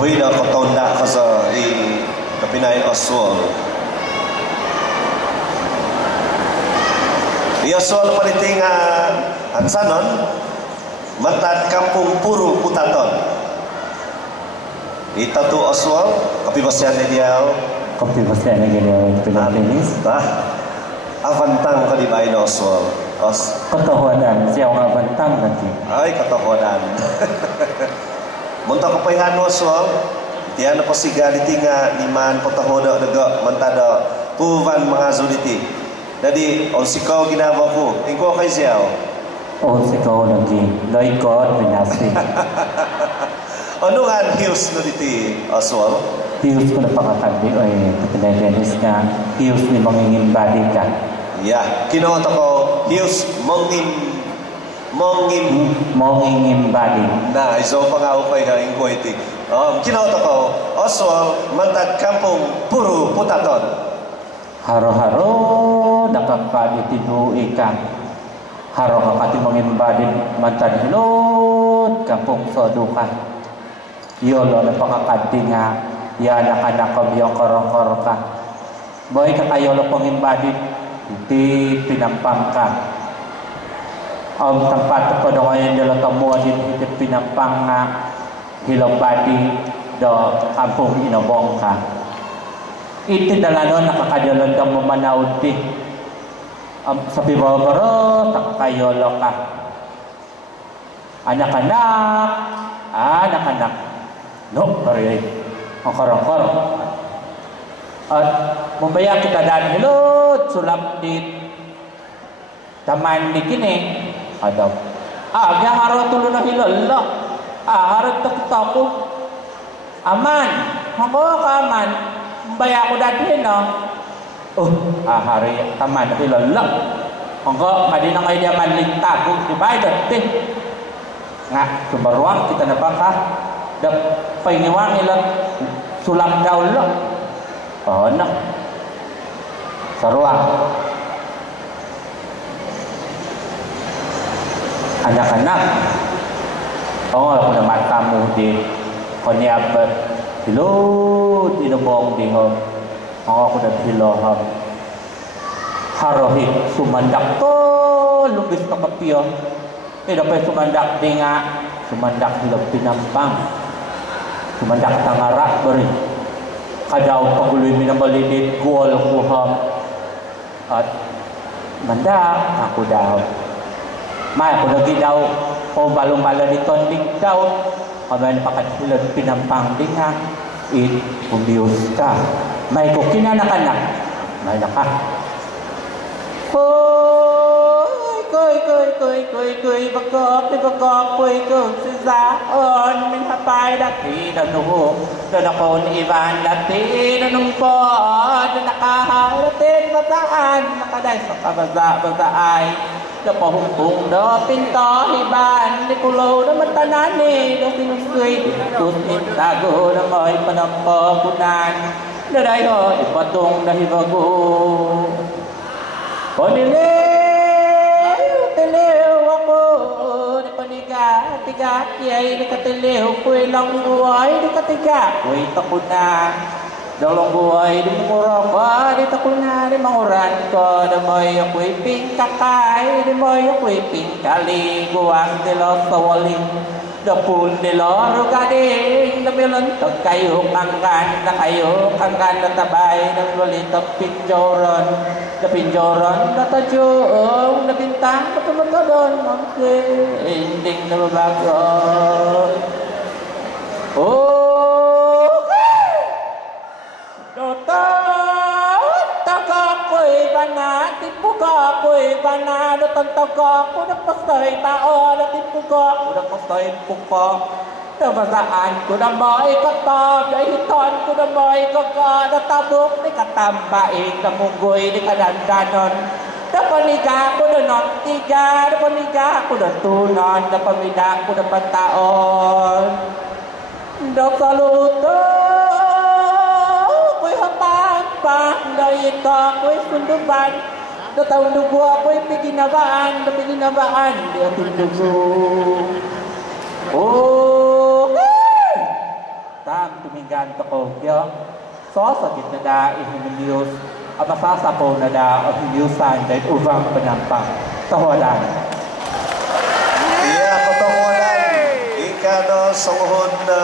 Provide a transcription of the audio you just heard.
Hui dah kau tahu nak kasa kapinai Oswald. Ia soal penting Hansanon mentat kampung Puru Putaton. Kita tu Oswald kopi basian dia. Kopi basian lagi dia pegang tenis. Avantang kau di bayi Oswald. Ketahuan siapa avantang nanti. Ay ketahuan. Muntah kepayahan Oswald. Tiada posiga ditinggal iman potahoda dega mentada puvan mengazuliti. Jadi, sikau gina baku, engkau kau siapa? Sikau lagi, laikot binasi. Ano kan Hughes nuditi Oswald? Hughes ko na pakakandi, kapilay Dennis nga, Hughes ni mangingin balik ka. Ya, kinawa ko Hughes mangingin balik. Nah, iso pangaway na engkau iti. Kinawa ko Oswald mantat kampung Puru Putaton. Haro-haro nakakadi tidu ikan. Haro kakati mangimbadin mantan hilot kampung soduka. Yolo na pakakadi nga ya anak-anak kabiyong korong-korong ka. Boy kakayolo pangimbadin iti pinampang ka. Tempat ko do ngayon dalo tamuan iti pinampang nga hilobadi do kampung Inobong ka. Iti dalanon nakakadalon kang mamanaw ti sa bibogoro takayolo ka anak-anak no pare ang korong-korong at mumaya kita dan hilot sulap di taman di kini adaw agya haro tulo na hilolo haro taktapo aman hanggo ka aman bayar aku dati no. Hari taman tapi lelak. Engkau madi nang dia manling taku di bayi dati. Ngak sumber ruang kita napakah dap pengiwang ilang sulam daul lo. No. Seruang. Anak-anak. Aku na matamu di konyabet. Hilot Inobong dingom ako na hiloham harohit sumandak to lubis na kapiyo dapat sumandak dinga sumandak hilop pinampang sumandak tangarak beri kadaw paguloy minabalidit kuwal kuham at mandak ako daw may ako lagi daw kung balong-bala di tonding daw kaban pakat hilot pinampang dinga umbius ka may ko kinananak may naka koy bagok koy sisaon min hapay dati danuho danakon ivan dati danumpod nakahalatin bataan nakaday sa kabaza-bazaay da pahungkung da pinto hiban di kulo da matanani da sinusoy tutin tago da may panampagunan da dayo ipatong da hibago Tiliw ako di paniga tiga yay di katiliw kuy lang buhay di katiga kuy takuna dalong buhay di mangurang ko di takuna di manguran ko di moy ako'y pingkakay di moy ako'y pingkali guwang di lo sawaling dapul di lo rugading di milon kayo kanggan na tabay na milolitap pinjoron na pinjoron na tadyong na bintang na tumatadon ending na babago tipuka ko'y banado tagtaga ko nagpastay tao na tipuka ko nagpastay puka nabasaan ko na may katab na hiton ko na may natabok ni katambain na munggoy ni kadandanon napaniga ko na noktiga napaniga ko na tunon napamida ko na pantaon nakaluto ko'y hapagpang na ito ko'y sunduban na taon dugo ako'y piginabaan di atong dugo. Tama. dan toko kya so sa gitna da ihimilius masasapaw na da o hiliusan dahil ubang penampang tawadan. Iya, katawadan. Ika no songhon na